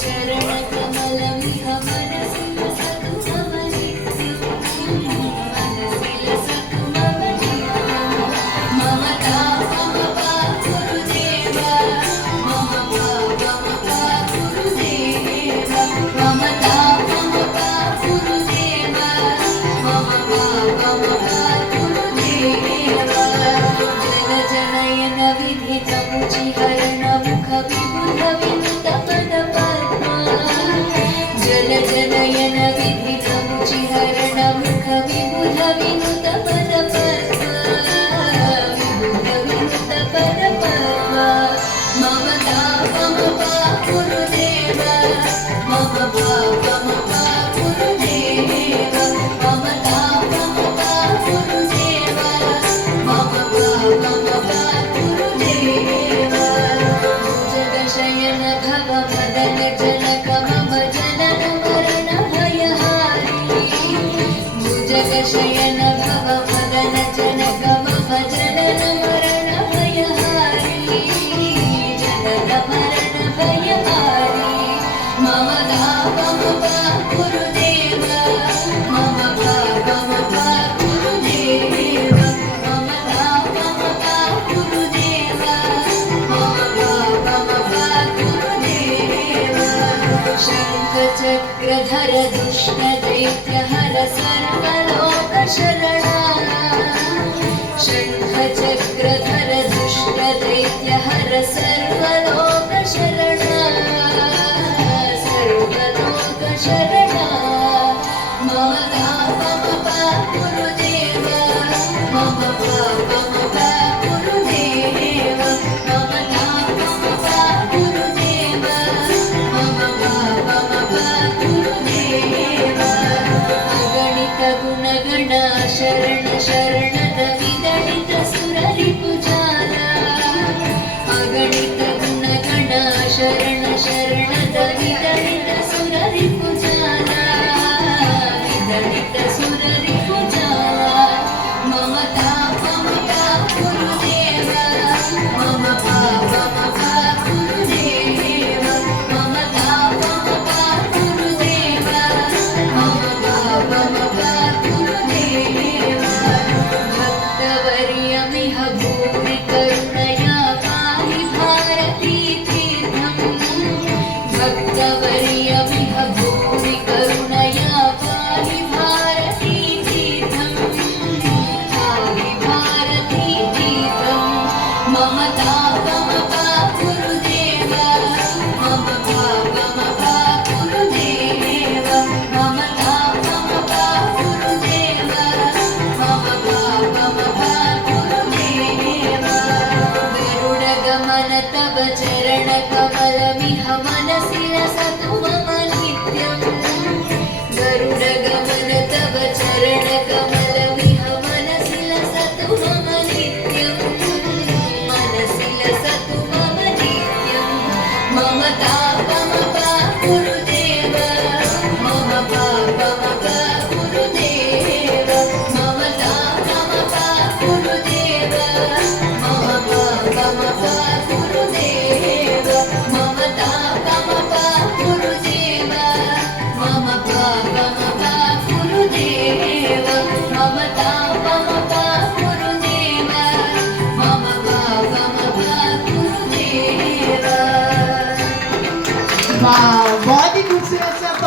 चरणकमलमिह मनसि लसतु मम नित्यं मनसि लसतु मम नित्यं मम तापम गुरुदेव मम पापम गुरुदेव मम तापम गुरुदेव मम पापम गुरुदेव जन जनयन विधितमुचिहरण मुख विबुध विनुत पद पद्मा जन जनयन विधितमुचिहरण मुख विबुध विनुत पद पद्मा विबुध विनुत पद पद्मा मम तापम गुरुदेव मम पापम गुरुदेव मम तापम गुरुदेव मम पापम गुरुदेव जगशयन भव मदन जनक मम जनन मरण भयहारी जगशयन भव मदन जनक मम जनन मरण भयहारी जनन मरण भयहारी मम तापम गुरुदेव मम पापम गुरुदेव मम तापम गुरुदेव मम पापम गुरुदेव शङ्खचक्रधर दुष्टदैत्यहर सर्वलोकशरणा शङ्खचक्रधर दुष्टदैत्यहर सर्वलोकशरणा सर्वलोकशरणा मम तापम गुरुदेव मम पापम गुरुदेव मम तापम गुरुदेव मम पापम गुरुदेव अगणित गुणगण शरण शरणद विदलित सुररिपुजाला अगणित गुणगण शरण शरणद विदलित सुररिपुजाला विदलित सुररिपुजाला मम तापम गुरुदेव मम पापम गुरुदेव मम तापम गुरुदेव मम पापम गुरुदेव भक्तवर्यमिह भूमि करुणया पाहि भारती तीर्थं भक्तवर्यमिह भूमि करुणया पाहि भारती तीर्थं पाहि भारती तीर्थं मम तापम गुरुदेव मम पापम गुरुदेव मम तापम गुरुदेव मम पापम गुरुदेव गरुडगमन तव चरणकमलमिह मनसि लसतु मम नित्यं गरुडगमन तव चरणकमलमिह मनसि लसतु मम नित्यं मनसि लसतु मम नित्यं मम तापम गुरुदेव मम पापम गुरुदेव मम तापम गुरुदेव मम पापम गुरुदेव मम तापम गुरुदेव मम पापम गुरुदेव मम तापम गुरुदेव मम पापम गुरुदेव। वाह, बहुत ही खूबसूरत